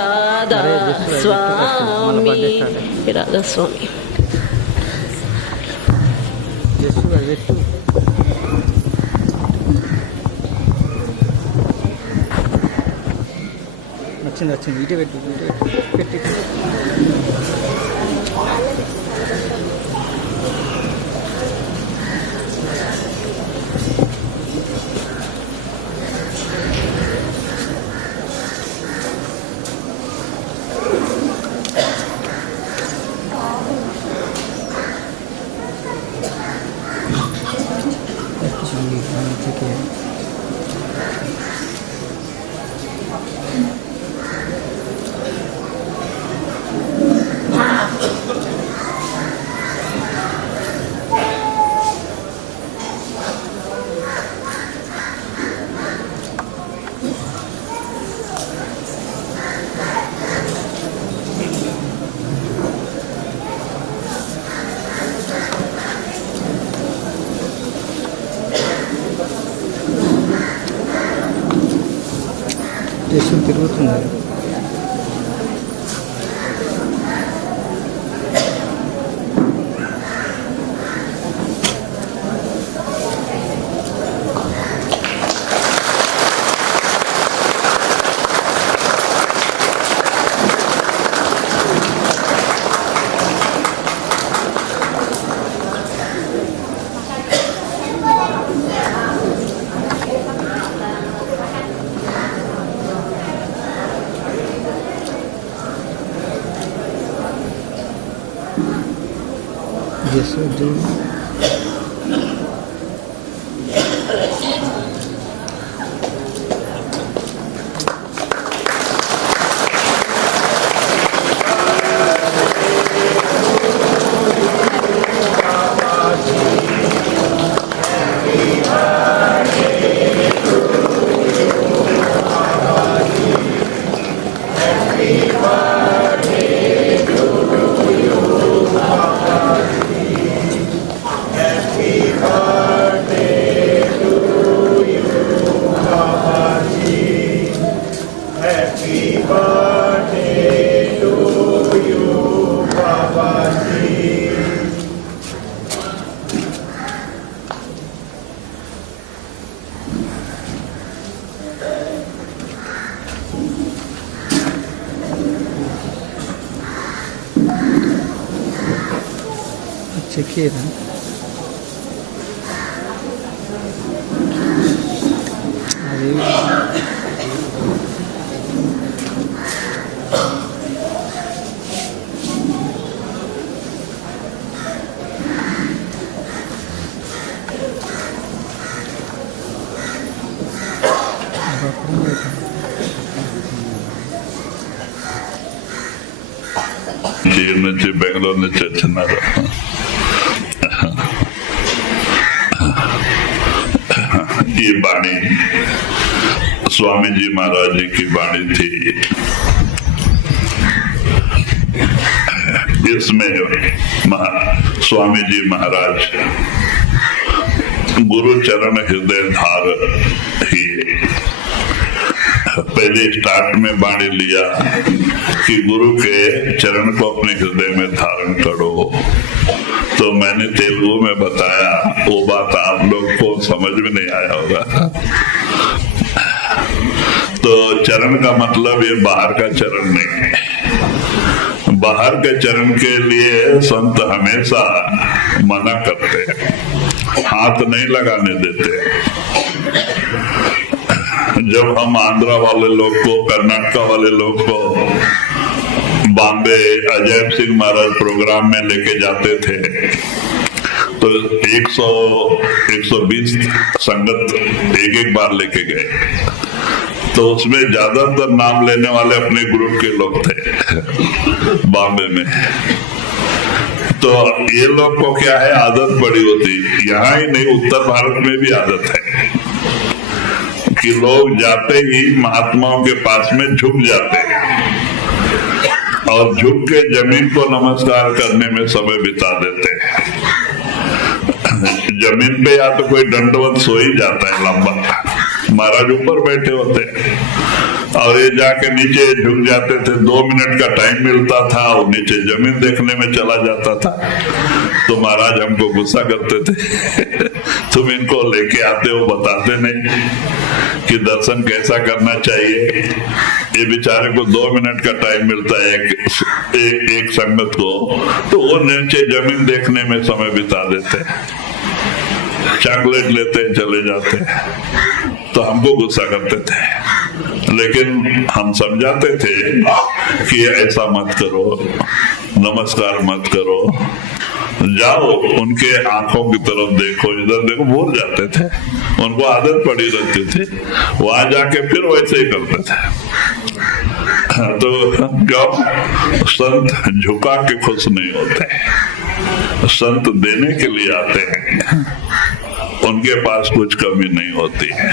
राधा स्वामी, राधा स्वामी। వచ్చింది వచ్చింది ఇటే పెట్టు పెట్టి స్టేషన్ తిరుగుతున్నారు. Yes, I do. Chequeira. Aí. Jeer నుంచి బెంగళూరు నుంచి వచ్చినారు. ये वाणी स्वामी जी महाराज जी की वाणी थी। इसमें स्वामी जी महाराज गुरु चरण हृदय धार ही पहले स्टार्ट में वाणी लिया कि गुरु के चरण को अपने हृदय में धारण करो। तो मैंने तेलुगु में बताया, वो बात आप लोग को समझ में नहीं आया होगा। तो चरण का मतलब ये बाहर का चरण नहीं है। बाहर के चरण के लिए संत हमेशा मना करते हैं, हाथ नहीं लगाने देते। जब हम आंध्रा वाले लोग को, कर्नाटका वाले लोग को बॉम्बे अजय सिंह महाराज प्रोग्राम में लेके जाते थे तो 100-120 संगत एक बार लेके गए, तो उसमें ज्यादातर नाम लेने वाले अपने ग्रुप के लोग थे बॉम्बे में। तो ये लोग को क्या है, आदत पड़ी होती, यहाँ ही नहीं उत्तर भारत में भी आदत है कि लोग जाते ही महात्माओं के पास में झुक जाते हैं और झुक के जमीन को नमस्कार करने में समय बिता देते हैं। जमीन पे या तो कोई दंडवत सो ही जाता है लंबा, महाराज ऊपर बैठे होते हैं, और ये जाके नीचे झुक जाते थे, 2 मिनट का टाइम मिलता था और नीचे जमीन देखने में चला जाता था। तो महाराज हमको गुस्सा करते थे तुम इनको लेके आते हो, बताते नहीं कि दर्शन कैसा करना चाहिए। ये बेचारे को 2 मिनट का टाइम मिलता है एक संगत को, तो वो नीचे जमीन देखने में समय बिता देते, चॉकलेट लेते चले जाते। तो हमको गुस्सा करते थे, लेकिन हम समझाते थे कि ऐसा मत करो, नमस्कार मत करो, जाओ उनके आंखों की तरफ देखो, इधर देखो, भूल जाते थे। उनको आदत पड़ी रहती थी, वहां जाके फिर वैसे ही करते थे। तो क्यों? संत झुका के खुश नहीं होते, संत देने के लिए आते हैं, उनके पास कुछ कमी नहीं होती है।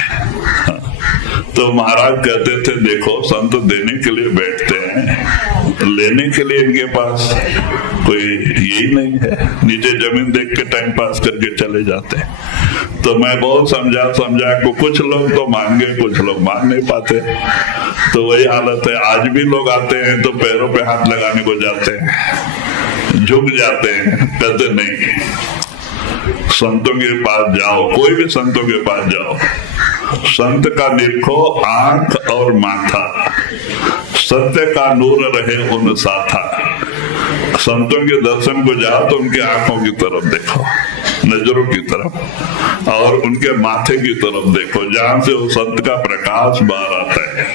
तो महाराज कहते थे देखो संत देने के लिए बैठते हैं, लेने के लिए इनके पास कोई यही नहीं है, नीचे जमीन देख के टाइम पास करके चले जाते हैं। तो मैं बहुत समझा को कुछ लोग तो मान गए, कुछ लोग मान नहीं पाते। तो वही हालत है, आज भी लोग आते हैं तो पैरों पे हाथ लगाने को जाते हैं, झुक जाते हैं, कहते नहीं संतों के पास जाओ, कोई भी संतों के पास जाओ, संत का देखो आंख और माथा, सत्य का नूर रहे उन साथा। संतों के दर्शन को जाओ तो उनके आंखों की तरफ देखो, नजरों की तरफ, और उनके माथे की तरफ देखो, जहां से वो संत का प्रकाश बाहर आता है।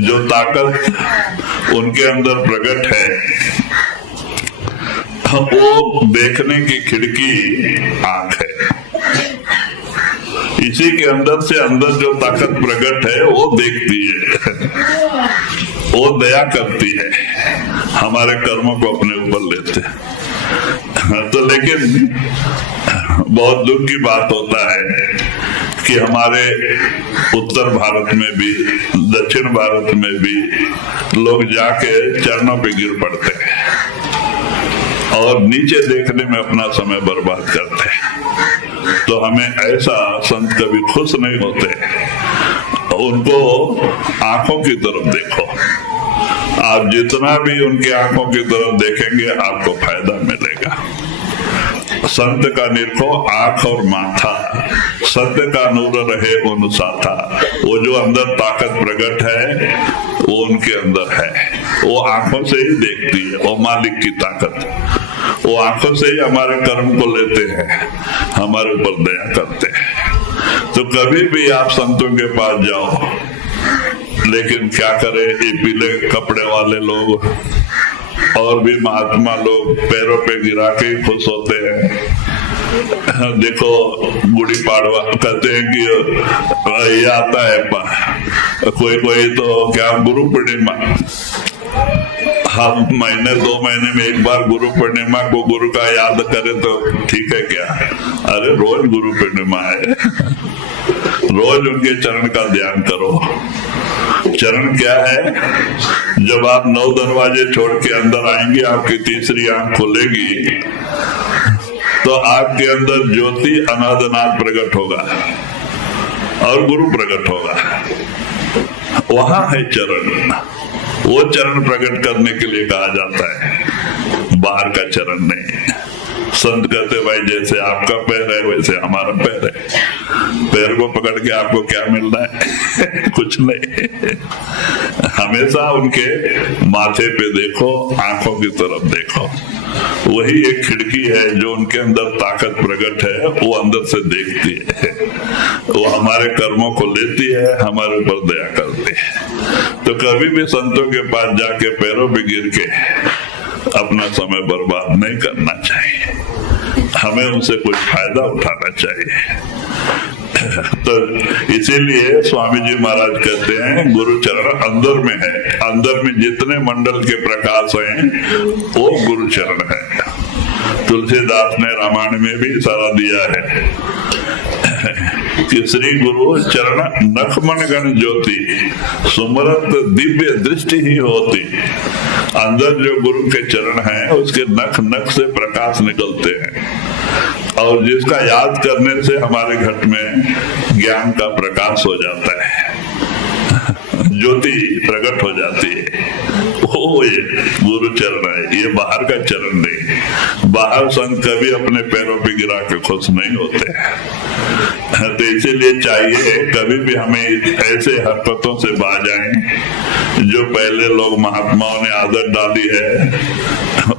जो ताकत उनके अंदर प्रकट है वो देखने की खिड़की आंख है। इसी के अंदर से अंदर जो ताकत प्रकट है वो देखती है, वो दया करती है, हमारे कर्मों को अपने ऊपर लेते हैं। तो लेकिन बहुत दुख की बात होता है कि हमारे उत्तर भारत में भी, दक्षिण भारत में भी लोग जाके चरणों पे गिर पड़ते हैं और नीचे देखने में अपना समय बर्बाद करते हैं। तो हमें ऐसा संत कभी खुश नहीं होते, उनको आंखों की तरफ देखो। आप जितना भी उनके आंखों की तरफ देखेंगे आपको फायदा मिलेगा। संत का निरखो आंख और माथा, सत्य का नूर रहे उन साथा। वो जो अंदर ताकत प्रकट है वो उनके अंदर है, वो आंखों से ही देखती है, वो मालिक की ताकत, वो आंखों से ही हमारे कर्म को लेते हैं, हमारे ऊपर दया करते हैं। तो कभी भी आप संतों के पास जाओ, लेकिन क्या करें, ये पीले कपड़े वाले लोग और भी महात्मा लोग पैरों पे गिरा के ही खुश होते हैं। देखो गुड़ी पाड़वा कहते हैं कि ये आता है, कोई तो क्या गुरु पूर्णिमा, हम महीने 2 महीने में एक बार गुरु पूर्णिमा को गुरु का याद करें तो ठीक है क्या? अरे रोज गुरु पूर्णिमा है, रोज उनके चरण का ध्यान करो। चरण क्या है? जब आप 9 दरवाजे छोड़ के अंदर आएंगे, आपकी तीसरी आंख खुलेगी तो आपके अंदर ज्योति अनादनाद प्रकट होगा और गुरु प्रकट होगा। वहां है चरण, वो चरण प्रकट करने के लिए कहा जाता है, बाहर का चरण नहीं। संत कहते भाई जैसे आपका पैर है वैसे हमारा पैर है, पैर को पकड़ के आपको क्या मिलना है? कुछ नहीं। हमेशा उनके माथे पे देखो, आंखों की तरफ देखो, वही एक खिड़की है जो उनके अंदर ताकत प्रकट है, वो अंदर से देखती है, वो हमारे कर्मों को लेती है, हमारे ऊपर दया करती है। तो कभी भी संतों के पास जाके पैरों पे गिर के अपना समय बर्बाद नहीं करना चाहिए, हमें उनसे कुछ फायदा उठाना चाहिए। तो इसीलिए स्वामी जी महाराज कहते हैं गुरु चरण अंदर में है, अंदर में जितने मंडल के प्रकाश हैं वो गुरु चरण है। तुलसीदास ने रामायण में भी इशारा दिया है कि श्री गुरु चरण नखमन गण ज्योति, सुमरत दिव्य दृष्टि ही होती। अंदर जो गुरु के चरण हैं उसके नख नख से प्रकाश निकलते हैं, और जिसका याद करने से हमारे घट में ज्ञान का प्रकाश हो जाता है। ज्योति प्रकट हो जाती है। वो ये गुरु चरण है, ये बाहर का चरण नहीं। बाहर संत कभी अपने पैरों पे गिरा के खुश नहीं होते। तो इसीलिए चाहिए कभी भी हमें ऐसे हरकतों से बाज आए जो पहले लोग महात्माओं ने आदत डाली है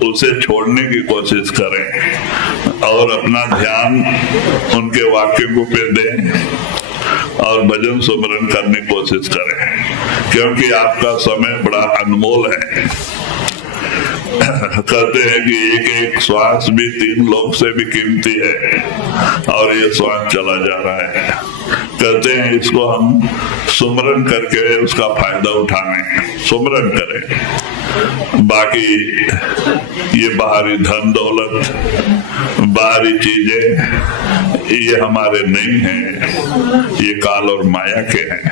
उसे छोड़ने की कोशिश करें और अपना ध्यान उनके वाक्यों पे दें और भजन सुमरन करने की कोशिश करें, क्योंकि आपका समय बड़ा अनमोल है। कहते हैं कि एक एक श्वास भी 3 लोक से भी कीमती है और ये श्वास चला जा रहा है। कहते हैं इसको हम सुमरन करके उसका फायदा उठाएं, सुमरन करें। बाकी ये बाहरी धन दौलत, बाहरी चीजें ये हमारे नहीं हैं, ये काल और माया के हैं।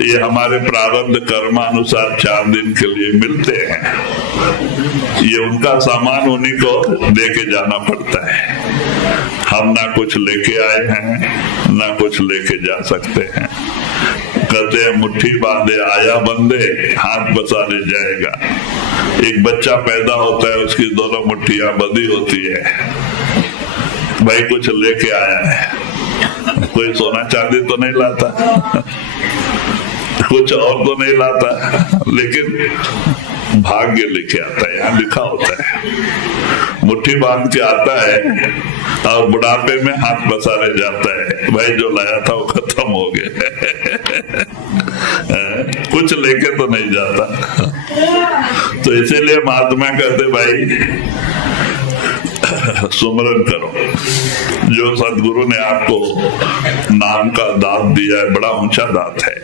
ये हमारे प्रारब्ध कर्मानुसार 4 दिन के लिए मिलते हैं। ये उनका सामान उन्हीं को लेके जाना पड़ता है। हम ना कुछ लेके आए हैं ना कुछ लेके जा सकते हैं। कहते हैं मुट्ठी बांधे आया बंदे, हाथ पसारे जाएगा। एक बच्चा पैदा होता है, उसकी दोनों मुट्ठियां बंधी होती है। भाई कुछ लेके आया है, कोई सोना चांदी तो नहीं लाता, कुछ और तो नहीं लाता, लेकिन भाग्य लेके आता है। यहाँ लिखा होता है मुट्ठी बांध के आता है और बुढ़ापे में हाथ पसारे जाता है। भाई जो लाया था वो खत्म हो गया। कुछ लेके तो नहीं जाता। तो इसीलिए महात्मा कहते भाई सुमरन करो। जो सदगुरु ने आपको नाम का दात दिया है, बड़ा ऊंचा दात है।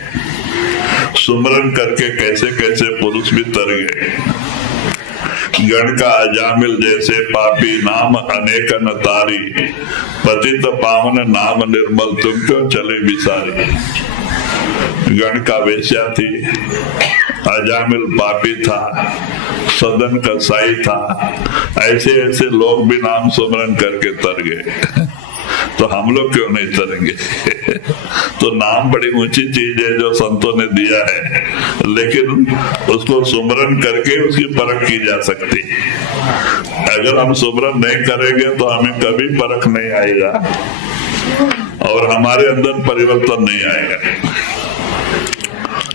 सुमरन करके कैसे कैसे पुरुष भी तर गए। गण का अजामिल जैसे पापी, नाम अनेक न तारी, पतित पावन नाम निर्मल, तुम क्यों चले बिसारी। गण का वेश्या थी, अजामिल पापी था, सदन का साई था। ऐसे ऐसे लोग भी नाम सुमरन करके तर गए। तो हम लोग क्यों नहीं तरेंगे। तो नाम बड़ी ऊंची चीज है जो संतों ने दिया है, लेकिन उसको सुमरन करके उसकी परख की जा सकती है। अगर हम सुमरन नहीं करेंगे तो हमें कभी परख नहीं आएगा और हमारे अंदर परिवर्तन नहीं आएगा।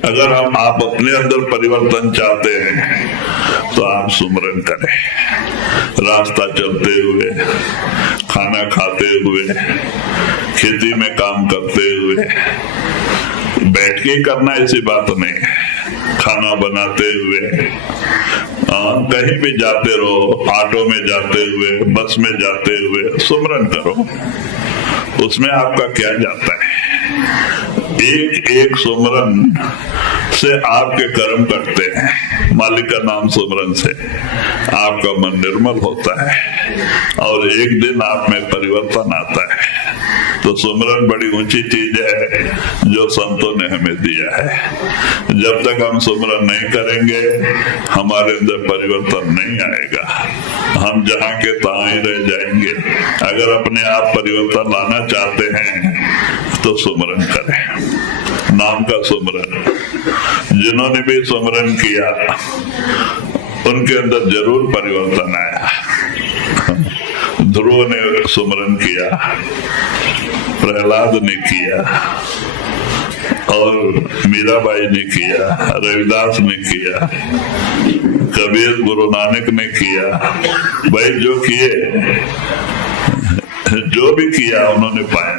अगर आप अपने अंदर परिवर्तन चाहते हैं तो आप सुमरन करें। रास्ता चलते हुए, खाना खाते हुए, खेती में काम करते हुए, बैठ के करना ऐसी बात नहीं। खाना बनाते हुए, कहीं भी जाते रहो, ऑटो में जाते हुए, बस में जाते हुए सुमरन करो। उसमें आपका क्या जाता है। एक एक सुमरन से आपके कर्म कटते हैं। मालिक का नाम सुमरन से आपका मन निर्मल होता है और एक दिन आप में परिवर्तन आता है। तो सुमरन बड़ी ऊंची चीज है जो संतों ने हमें दिया है। जब तक हम सुमरन नहीं करेंगे हमारे अंदर परिवर्तन नहीं आएगा। हम जहाँ के तहाँ ही रह जाएंगे। अगर अपने आप परिवर्तन लाना चाहते हैं तो सुमरन करें, नाम का सुमरन। जिन्होंने भी सुमरन किया उनके अंदर जरूर परिवर्तन आया। ध्रुव ने सुमरन किया, प्रहलाद ने किया और मीराबाई ने किया, रविदास ने किया, कबीर गुरु नानक ने किया। भाई जो किए, जो भी किया उन्होंने पाया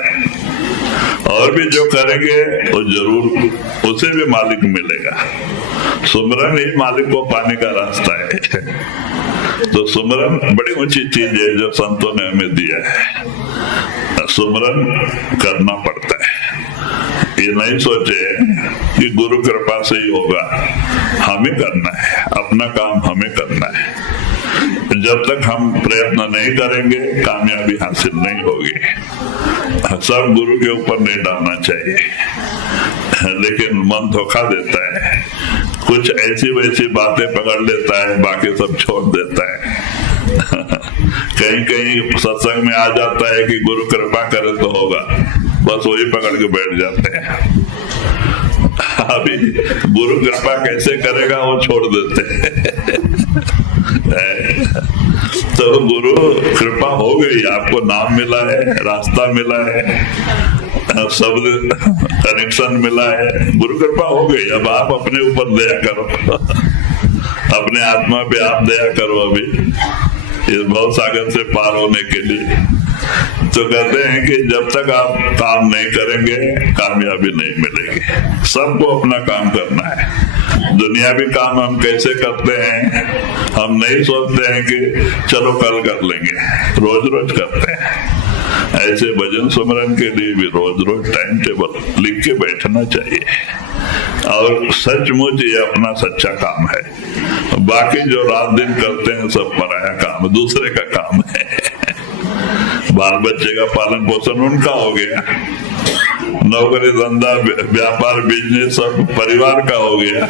और भी जो करेंगे वो जरूर उसे भी मालिक मिलेगा। सुमरन ही मालिक को पाने का रास्ता है। तो सुमरन बड़ी ऊंची चीज है जो संतों ने हमें दिया है। सुमरन करना पड़ता है। ये नहीं सोचे कि गुरु कृपा से ही होगा, हमें करना है, अपना काम हमें करना है। जब तक हम प्रयत्न नहीं करेंगे कामयाबी हासिल नहीं होगी। सब गुरु के ऊपर नहीं डालना चाहिए, लेकिन मन धोखा देता है। कुछ ऐसी वैसी बातें पकड़ लेता है, बाकी सब छोड़ देता है। कहीं कहीं सत्संग में आ जाता है कि गुरु कृपा करे तो होगा, बस वही पकड़ के बैठ जाते हैं। अभी गुरु कृपा कैसे करेगा वो छोड़ देते तो गुरु कृपा हो गई, आपको नाम मिला है, रास्ता मिला है, शब्द कनेक्शन मिला है, गुरु कृपा हो गई। अब आप अपने ऊपर दया करो, अपने आत्मा पे आप दया करो अभी इस भव सागर से पार होने के लिए। तो कहते हैं कि जब तक आप काम नहीं करेंगे कामयाबी नहीं मिलेगी। सबको अपना काम करना है। दुनियावी काम हम कैसे करते हैं, हम नहीं सोचते हैं कि चलो कल कर लेंगे, रोज रोज करते हैं। ऐसे भजन सुमरन के लिए भी रोज रोज टाइम टेबल लिख के बैठना चाहिए। और सचमुच ये अपना सच्चा काम है। बाकी जो रात दिन करते हैं सब पराया काम है, दूसरे का काम है। बाल बच्चे का पालन पोषण उनका हो गया, नौकरी धंधा व्यापार बिजनेस सब परिवार का हो गया,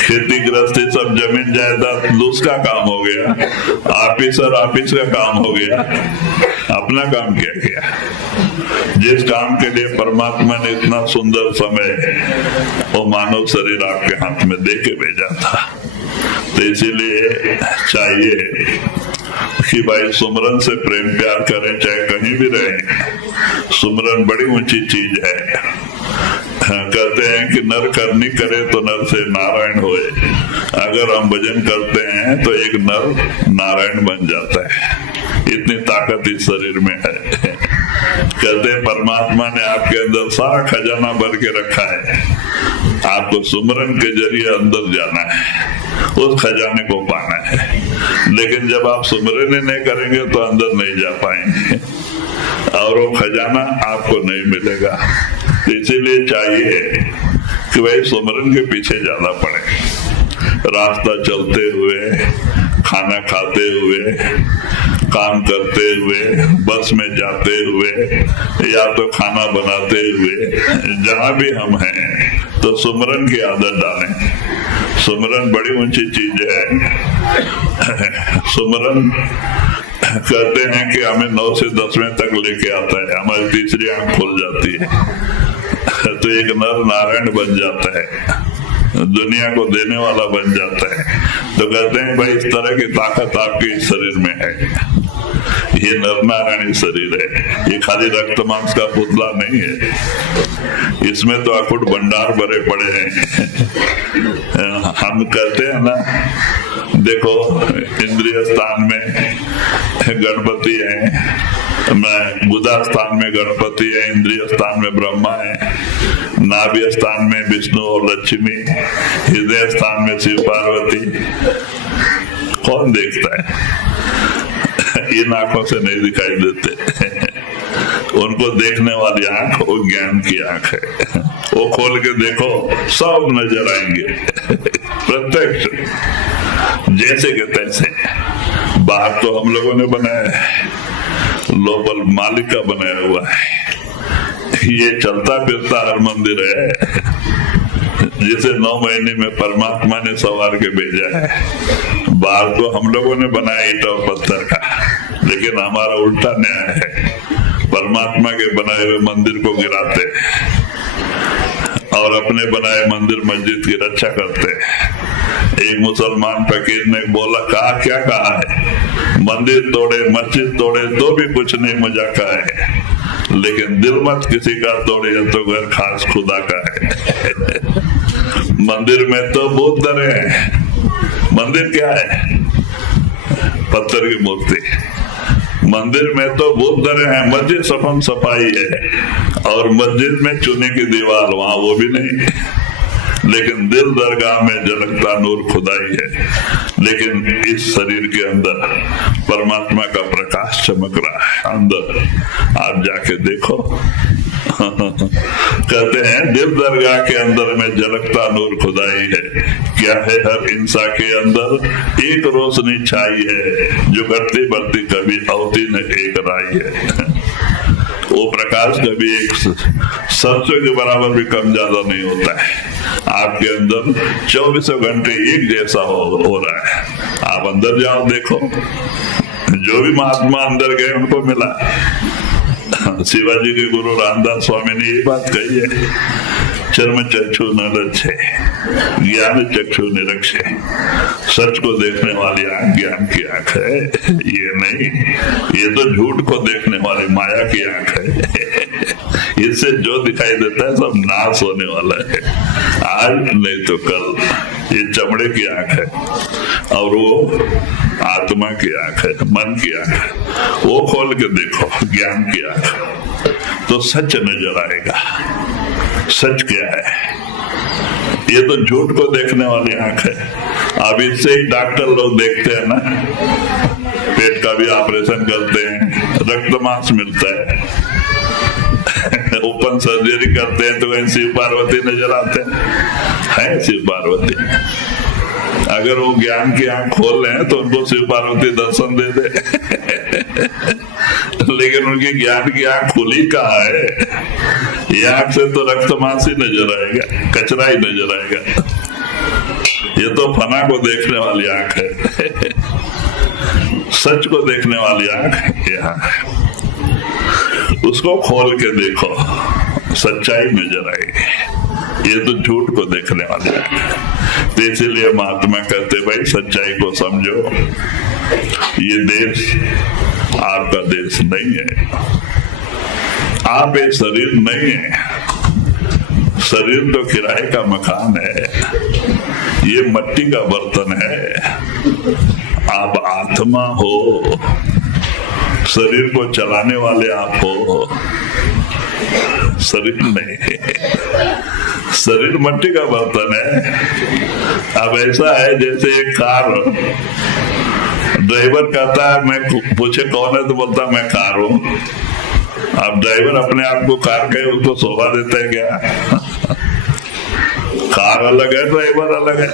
खेती गृहस्थी सब जमीन जायदाद उसका काम हो गया, ऑफिस का काम हो गया। अपना काम क्या किया? जिस काम के लिए परमात्मा ने इतना सुंदर समय वो मानव शरीर आपके हाथ में दे के भेजा था। तो इसीलिए चाहिए कि भाई सुमरन से प्रेम प्यार करें, चाहे कहीं भी रहें। सुमरन बड़ी ऊंची चीज है। कहते हैं कि नर करनी करे तो नर से नारायण होए। अगर हम भजन करते हैं तो एक नर नारायण बन जाता है, इतनी ताकत इस शरीर में है। कहते हैं परमात्मा ने आपके अंदर सारा खजाना भर के रखा है, आपको सुमरन के जरिए अंदर जाना है, उस खजाने को पाना है। लेकिन जब आप सुमरन नहीं करेंगे तो अंदर नहीं जा पाएंगे और वो खजाना आपको नहीं मिलेगा। इसीलिए चाहिए कि भाई सुमरन के पीछे ज्यादा पड़े। रास्ता चलते हुए, खाना खाते हुए, काम करते हुए, बस में जाते हुए या तो खाना बनाते हुए, जहां भी हम हैं तो सुमरन की आदत डालें। सुमरन बड़ी ऊंची चीज है। सुमरन कहते हैं कि हमें 9 से 10वें तक लेके आता है, हमारी तीसरी आंख खुल जाती है तो एक नर नारायण बन जाता है, दुनिया को देने वाला बन जाता है। तो कहते हैं भाई इस तरह की ताकत आपके इस शरीर में है। ये नर नारायणी शरीर है, ये खाली रक्त मांस का पुतला नहीं है, इसमें तो अखुट भंडार भरे पड़े हैं। हम कहते हैं ना, देखो इंद्रिय स्थान में गणपति है, मैं बुधा स्थान में गणपति है, इंद्रिय स्थान में ब्रह्मा है, नाभि स्थान में विष्णु और लक्ष्मी, हृदय स्थान में शिव पार्वती। कौन देखता है? इन आंखों से नहीं दिखाई देते। उनको देखने वाली आंख वो ज्ञान की आंख है, वो खोल के देखो सब नजर आएंगे प्रत्यक्ष, जैसे के तैसे। बाहर तो हम लोगों ने बनाया है, लोकल मालिक का बनाया हुआ है। ये चलता फिरता हर मंदिर है, जिसे 9 महीने में परमात्मा ने सवार के भेजा है। बाहर तो हम लोगों ने बनाया ईंट और पत्थर का, लेकिन हमारा उल्टा न्याय है। परमात्मा के बनाए हुए मंदिर को गिराते और अपने बनाए मंदिर मस्जिद की रक्षा करते। एक मुसलमान फकीर ने बोला, कहा क्या कहा है? मंदिर तोड़े मस्जिद तोड़े तो भी कुछ नहीं मजा का है, लेकिन दिल मत किसी का तोड़े तो घर खास खुदा का है। मंदिर में तो भूत डरे हैं। मंदिर क्या है? पत्थर की मूर्ति। मंदिर में तो भूत डरे हैं। मस्जिद सफम सफाई है और मस्जिद में चुने की दीवार, वहां वो भी नहीं, लेकिन दिल दरगाह में झलकता नूर खुदाई है। लेकिन इस शरीर के अंदर परमात्मा का प्रकाश चमक रहा है। अंदर आप जाके देखो। कहते हैं दिल दरगाह के अंदर में झलकता नूर खुदाई है। क्या है? हर इंसान के अंदर एक रोशनी छाई है, जो घटती बढ़ती कभी अवती न एक राई है। वो प्रकाश कभी एक सरसों के बराबर भी कम ज्यादा नहीं होता है। आपके अंदर 24 घंटे एक जैसा हो रहा है। आप अंदर जाओ, देखो, जो भी महात्मा अंदर गए उनको मिला। शिवाजी के गुरु रामदास स्वामी ने ये बात कही है, चर्म चक्षु न रक्षे ज्ञान चक्षु निरक्षे। सच को देखने वाली आंख ज्ञान की आंख है, ये नहीं, ये तो झूठ को देखने वाली माया की आंख है। इससे जो दिखाई देता है सब नाश होने वाला है, आज नहीं तो कल। ये चमड़े की आंख है और वो आत्मा की आंख है, मन की आंख है। वो खोल के देखो ज्ञान की आंख, तो सच नजर आएगा। सच क्या है? ये तो झूठ को देखने वाली आंख है। अब इससे ही डॉक्टर लोग देखते हैं ना, पेट का भी ऑपरेशन करते हैं, रक्त मांस मिलता है, ओपन सर्जरी करते हैं तो कहीं शिव पार्वती नजर आते हैं शिव पार्वती। अगर वो ज्ञान की आंख खोल रहे हैं तो उनको शिव पार्वती दर्शन दे दे। लेकिन उनकी ज्ञान की आंख खुली कहाँ है? ये आंख से तो रक्त मांस ही नजर आएगा, कचरा ही नजर आएगा। ये तो फना को देखने वाली आंख है। सच को देखने वाली आंख यहाँ है, उसको खोल के देखो, सच्चाई नजर आएगी। ये तो झूठ को देखने वाली आंख है। तो इसीलिए महात्मा कहते भाई सच्चाई को समझो। ये देश आपका देश नहीं है, आप एक शरीर नहीं है। शरीर तो किराए का मकान है, ये मट्टी का बर्तन है। आप आत्मा हो, शरीर को चलाने वाले आप हो, शरीर नहीं है। शरीर मट्टी का बर्तन है। अब ऐसा है जैसे एक कार, ड्राइवर कहता है, मैं पूछे कौन है तो बोलता मैं कार हूं। अब ड्राइवर अपने आप को कार कहे, उसको शोभा देता है क्या? कार अलग है, ड्राइवर अलग है।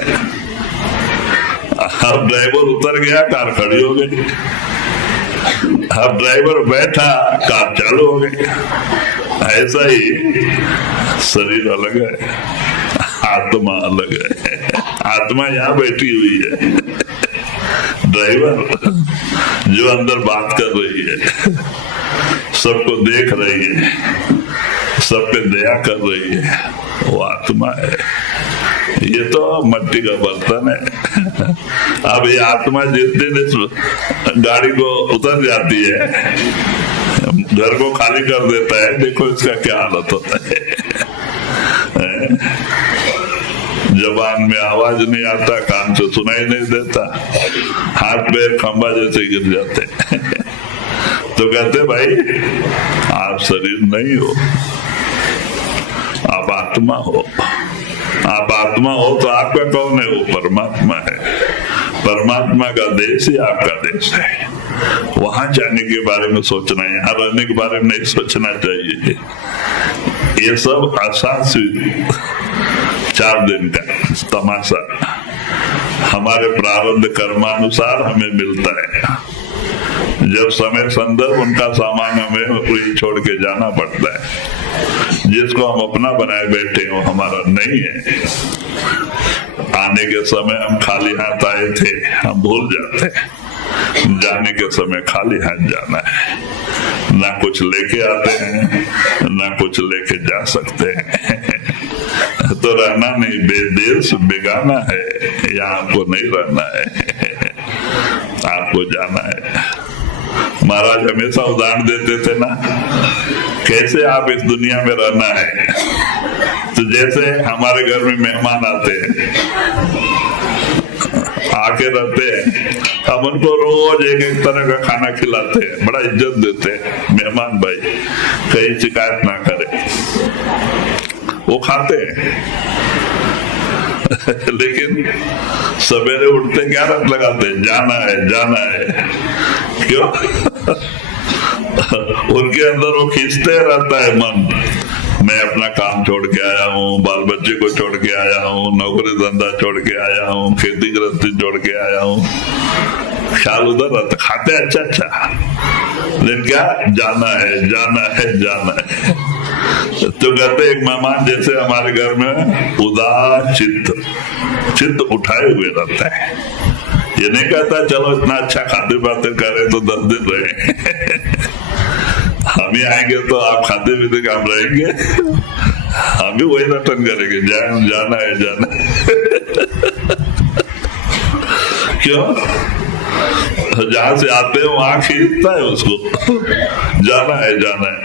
अब ड्राइवर उतर गया, कार खड़ी हो गई। अब ड्राइवर बैठा, कार चालू हो गई। ऐसा ही शरीर अलग है, आत्मा अलग है। आत्मा यहाँ बैठी हुई है, ड्राइवर जो अंदर बात कर रही है, सबको देख रही है, सब पे दया कर रही है, वो आत्मा है। ये तो मट्टी का बर्तन है। अब ये आत्मा जिस दिन गाड़ी को उतर जाती है, घर को खाली कर देता है, देखो इसका क्या हालत होता है। जबान में आवाज नहीं आता, कान से सुनाई नहीं देता, हाथ पैर खंबा जैसे गिर जाते। तो कहते भाई आप शरीर नहीं हो, आप आत्मा हो। आप आत्मा हो तो आपका कौन है? वो परमात्मा है। परमात्मा का देश ही आपका देश है। वहां जाने के बारे में सोचना है, यहाँ रहने के बारे में नहीं सोचना चाहिए। ये सब अशाश्वत 4 दिन का तमाशा हमारे प्रारब्ध कर्मानुसार हमें मिलता है। जब समय संदर्भ उनका सामान हमें वही छोड़ के जाना पड़ता है। जिसको हम अपना बनाए बैठे वो हमारा नहीं है। आने के समय हम खाली हाथ आए थे, हम भूल जाते हैं। जाने के समय खाली हाथ जाना है। ना कुछ लेके आते हैं, ना कुछ लेके जा सकते हैं। तो रहना नहीं, बेदेश बेगाना है, यहाँ आपको नहीं रहना है, आपको जाना है। महाराज हमेशा उदाहरण देते थे ना, कैसे आप इस दुनिया में रहना है। तो जैसे हमारे घर में मेहमान आते हैं, आके रहते हैं, हम उनको रोज एक एक तरह का खाना खिलाते हैं, बड़ा इज्जत देते हैं। मेहमान भाई कहीं शिकायत ना करे, वो खाते हैं। लेकिन सवेरे उठते क्या रट लगाते हैं, जाना है जाना है। क्यों? उनके अंदर वो खींचते रहता है मन। मैं अपना काम छोड़ के आया हूँ, बाल बच्चे को छोड़ के आया हूँ, नौकरी धंधा छोड़ के आया हूँ, खेती गृहस्थी छोड़ के आया हूँ। ख्याल उधर रहता, खाते अच्छा, लेकिन क्या जाना है जाना है जाना है। तो कहते एक मेहमान जैसे हमारे घर में उदास चित्त उठाए हुए रहता है। ये नहीं कहता चलो इतना अच्छा खाते बाते करें तो 10 दिन रहे। हम ही आएंगे तो आप खाते पीते काम रहेंगे। हम भी वही रटन करेंगे, जाना है जाना है। क्यों? जहां से आते हैं वहां खींचता है उसको, जाना है जाना है।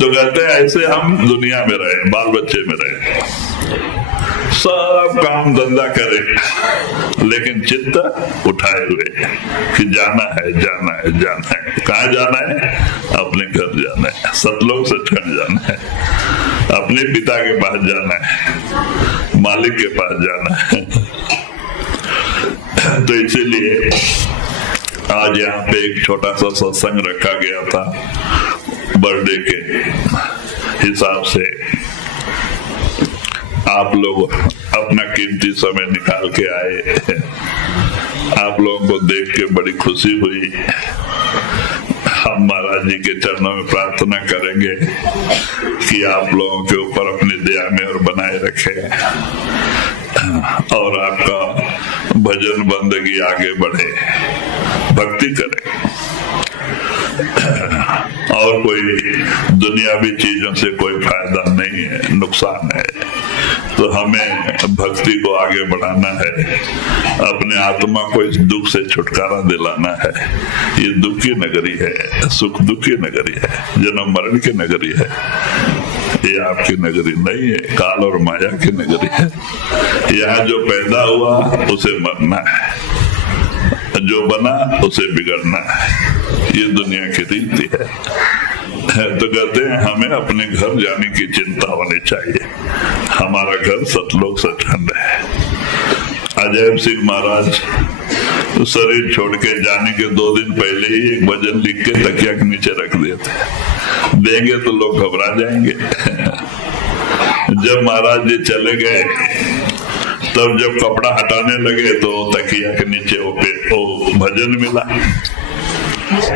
तो कहते हैं ऐसे हम दुनिया में रहे, बाल बच्चे में रहे, सब काम धंधा करें, लेकिन चित्त उठाए हुए कि जाना है जाना है जाना है। कहाँ जाना है? अपने घर जाना है, सतलोक सचखंड जाना है, अपने पिता के पास जाना है, मालिक के पास जाना है। तो इसीलिए आज यहाँ पे एक छोटा सा सत्संग रखा गया था, बर्थडे के हिसाब से। आप लोग अपना कीमती समय निकाल के आए, आप लोगों को देख के बड़ी खुशी हुई। हम महाराज जी के चरणों में प्रार्थना करेंगे कि आप लोगों के ऊपर अपनी दया में और बनाए रखे, और आपका भजन बंदगी आगे बढ़े, भक्ति करें। और कोई दुनियावी चीजों से कोई फायदा नहीं है, नुकसान है। तो हमें भक्ति को आगे बढ़ाना है, अपने आत्मा को इस दुख से छुटकारा दिलाना है। ये दुख की नगरी है, सुख दुख की नगरी है, जन्म मरण की नगरी है। ये आपकी नगरी नहीं है, काल और माया की नगरी है। यहाँ जो पैदा हुआ उसे मरना है, जो बना उसे बिगड़ना है। ये दुनिया की रीति है। तो कहते हैं हमें अपने घर जाने की चिंता होनी चाहिए। हमारा घर सतलोक सचखंड है। अजय सिंह महाराज शरीर छोड़ के जाने के 2 दिन पहले ही एक भजन लिख के तकिया के नीचे रख दिए थे, देंगे तो लोग घबरा जाएंगे। जब महाराज जी चले गए, तब जब कपड़ा हटाने लगे तो तकिया के नीचे वो भजन मिला।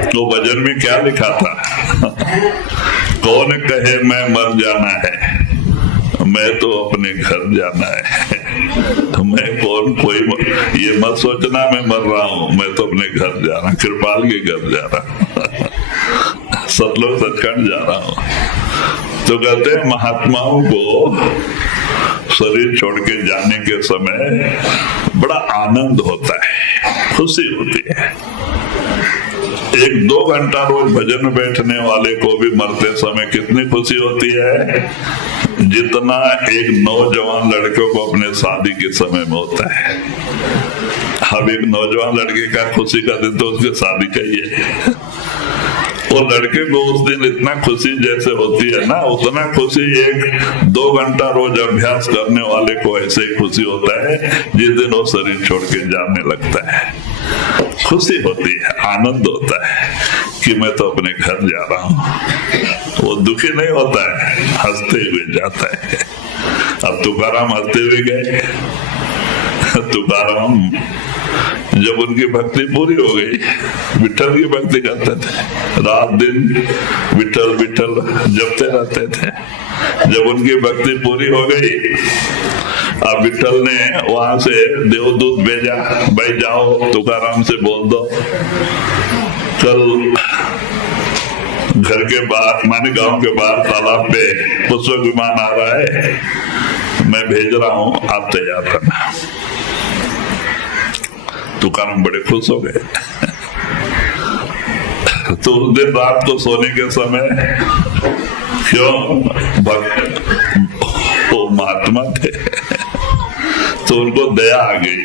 तो भजन में क्या लिखा था? कौन कहे मैं मर जाना है, मैं तो अपने घर जाना है। तो मैं कौन, कोई ये मत सोचना मैं मर रहा हूँ, मैं तो अपने घर जा रहा हूँ, कृपाल के घर जा रहा हूँ, सतलोक सचखंड जा रहा हूँ। तो कहते हैं महात्माओं को शरीर छोड़ के जाने के समय बड़ा आनंद होता है, खुशी होती है। 1-2 घंटा रोज भजन में बैठने वाले को भी मरते समय कितनी खुशी होती है, जितना एक नौजवान लड़के को अपने शादी के समय में होता है। अब एक नौजवान लड़के का खुशी का दिन तो उसके शादी का ही है। और लड़के को उस दिन इतना खुशी जैसे होती है ना, उतना खुशी 1-2 घंटा रोज अभ्यास करने वाले को ऐसे ही खुशी होता है जिस दिन वो शरीर छोड़ के जाने लगता है। खुशी होती है, आनंद होता है कि मैं तो अपने घर जा रहा हूँ। वो दुखी नहीं होता है, हंसते हुए जाता है। अब तुकाराम हंसते हुए गए। तुकाराम जब उनकी भक्ति पूरी हो गई, विठल की भक्ति करते थे, रात दिन विठल विठल जपते रहते थे। जब उनकी भक्ति पूरी हो गई, अब विठल ने वहां से देवदूत भेजा, भाई जाओ तुकाराम से बोल दो कल घर के बाहर, माने गांव के बाहर तालाब पे पुष्पक विमान आ रहा है, मैं भेज रहा हूं, आप तैयार रहना। तुकाराम बड़े खुश हो गए। तो उस दिन रात को सोने के समय, क्यों वो महात्मा थे तो उनको दया आ गई।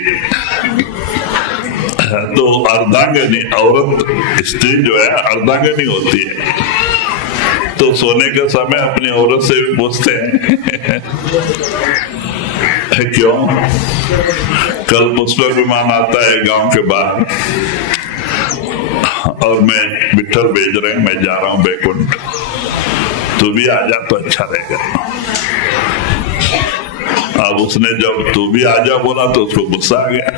तो अर्धांगिनी औरत, स्त्री जो है अर्धांगिनी होती है, तो सोने के समय अपनी औरत से भी पूछते हैं क्यों कल पुष्पक विमान आता है गांव के बाहर और मैं विठल भेज रहे हैं, मैं जा रहा हूं बैकुंठ, तू भी आ जा तो अच्छा रहेगा। अब उसने जब तू भी आ जा बोला तो उसको गुस्सा आ गया,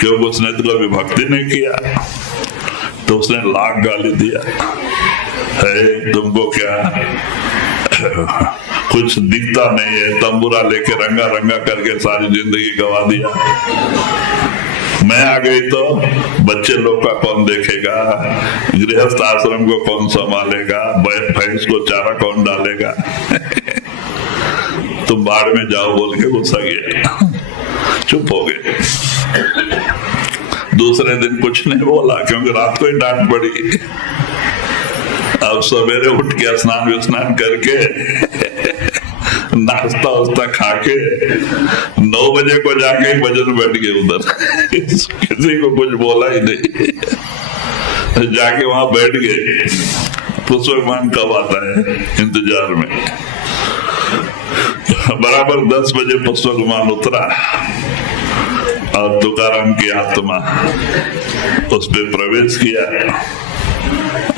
क्योंकि उसने तो कभी भक्ति नहीं किया। तो उसने लाख गाली दिया, है तुमको क्या कुछ दिखता नहीं है, तंबूरा लेके रंगा रंगा करके सारी जिंदगी गवा दिया। मैं आ गई तो बच्चे लोग का कौन देखेगा, गृहस्थ आश्रम को कौन संभालेगा, भैंस को चारा कौन डालेगा। तुम बाढ़ में जाओ बोल के गुस्सा गया, चुप हो गए। दूसरे दिन कुछ नहीं बोला क्योंकि रात को ही डांट पड़ी। अब सवेरे उठ के स्नान विस्नान करके नाश्ता वास्ता खा के 9 बजे को जाके भजन बैठ गए उधर। किसी को कुछ बोला ही नहीं, जाके वहां बैठ गए। पुष्पमान कब आता है इंतजार में। बराबर 10 बजे पुष्पमान उतरा और तुकाराम की आत्मा उस पे प्रवेश किया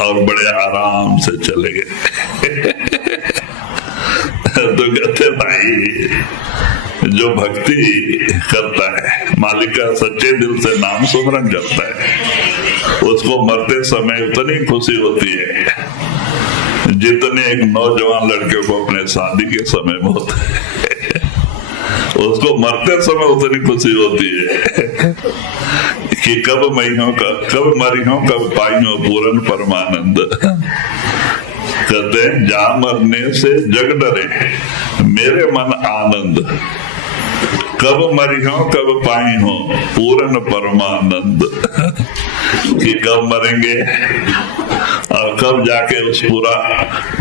और बड़े आराम से चले गए। तो कहते भाई, जो भक्ति करता है, मालिक का सच्चे दिल से नाम सुमरन करता है, उसको मरते समय उतनी खुशी होती है जितने एक नौजवान लड़के को अपने शादी के समय में होता है। उसको मरते समय उतनी खुशी होती है कि कब मरी हो कब पाई हो पूरन परमानंद। कहते हैं जा मरने से जग डरे मेरे मन आनंद, कब मरी हो कब पाई हो पूरन परमानंद। कि कब मरेंगे और कब जाके उस पूरा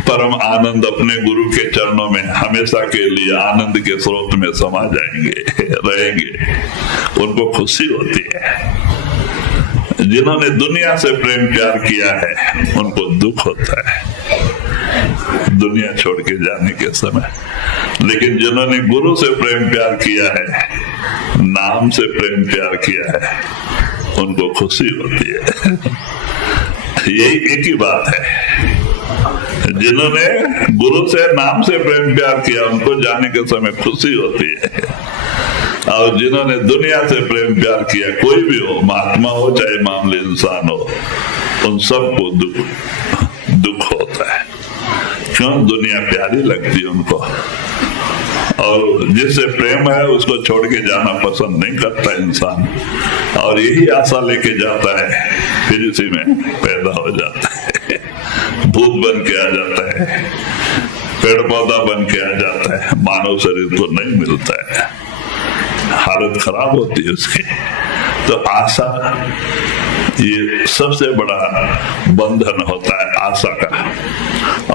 परम आनंद अपने गुरु के चरणों में हमेशा के लिए आनंद के स्रोत में समा जाएंगे, रहेंगे। उनको खुशी होती है। जिन्होंने दुनिया से प्रेम प्यार किया है उनको दुख होता है दुनिया छोड़ के जाने के समय। लेकिन जिन्होंने गुरु से प्रेम प्यार किया है, नाम से प्रेम प्यार किया है, उनको खुशी होती है। यही एक ही बात है। जिन्होंने गुरु से नाम से प्रेम प्यार किया उनको जाने के समय खुशी होती है, और जिन्होंने दुनिया से प्रेम प्यार किया, कोई भी हो, महात्मा हो चाहे मामूली इंसान हो, उन सबको दुख होता है। क्यों? दुनिया प्यारी लगती है उनको, और जिससे प्रेम है उसको छोड़ के जाना पसंद नहीं करता इंसान, और यही आशा लेके जाता है, फिर इसी में पैदा हो जाता है, भूत बन के आ जाता है, पेड़ पौधा बन के आ जाता है, मानव शरीर को नहीं मिलता है, हालत खराब होती है उसकी। तो आशा ये सबसे बड़ा बंधन होता है आशा का,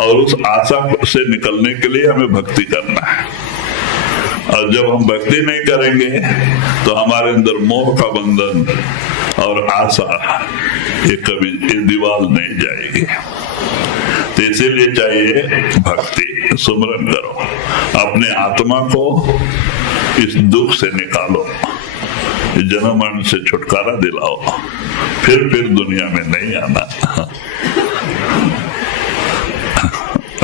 और उस आशा से निकलने के लिए हमें भक्ति करना है। और जब हम भक्ति नहीं करेंगे तो हमारे अंदर मोह का बंधन और आशा ये कभी दीवार नहीं जाएगी। तो इसीलिए चाहिए भक्ति, सुमरन करो, अपने आत्मा को इस दुख से निकालो, जन्म मरण से छुटकारा दिलाओ, फिर दुनिया में नहीं आना।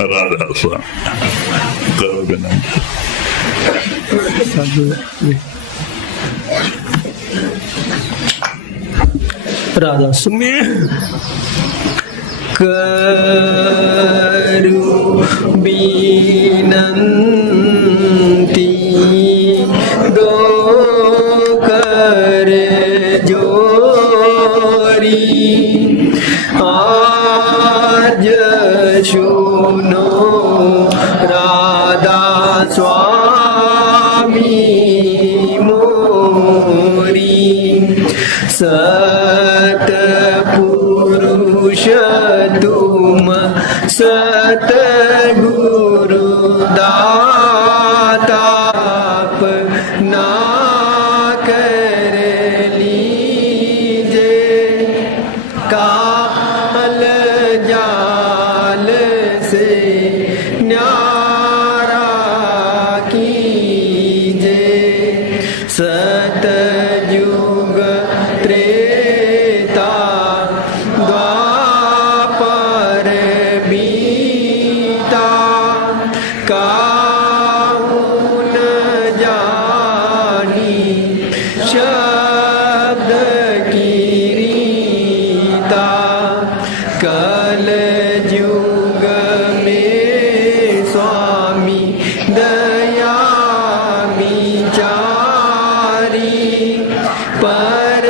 राधा स्वामी करो बिना राधा सुने करू बीनंती गो कर जोरी आज सुनो राधा स्वामी मोरी सतपुरुष तुम सतगुरु दाता ना कर लीजे काल जाल से न्यारा कीजे सतयुग त्रेता द्वापर बीता काहुन जानी शब्द की रीता कल युग में स्वामी दया विचारी पर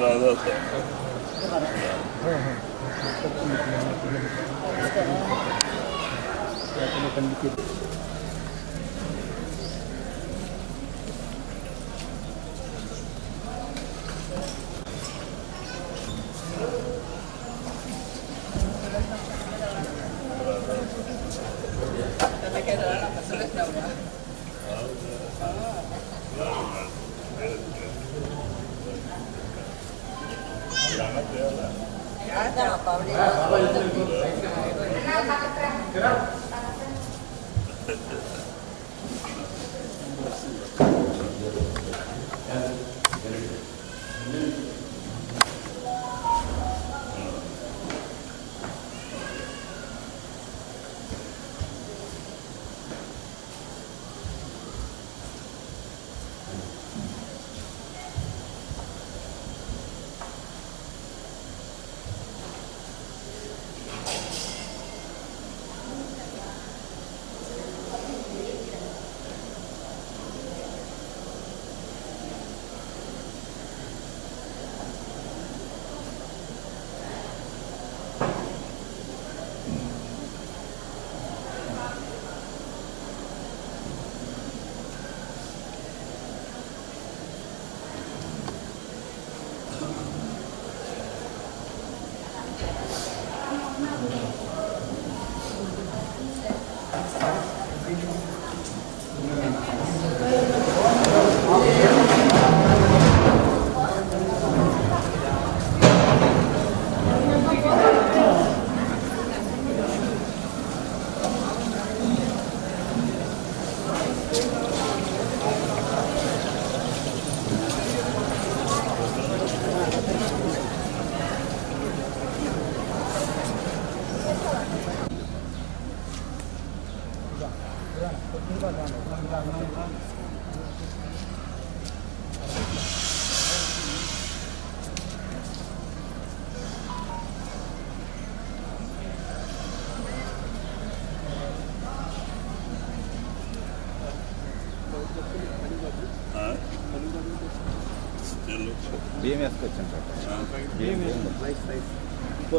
राधा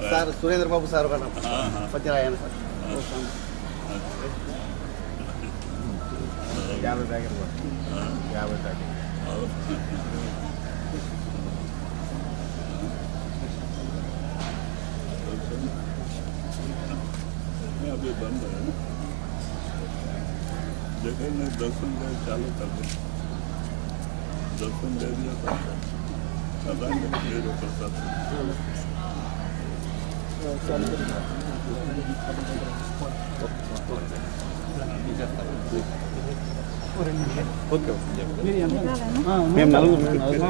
సార్ సురేంద్ర బాబు సార్ పత్తిరాయన సార్ 50 ప్యాకెట్ 50 ప్యాకెట్ अभी बंद है जगह ने दर्शन चालू कर दिया दर्शन दे दिया प्रसाद మేము నలుగురు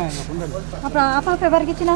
అప్పుడు ఎవరికి ఇచ్చిన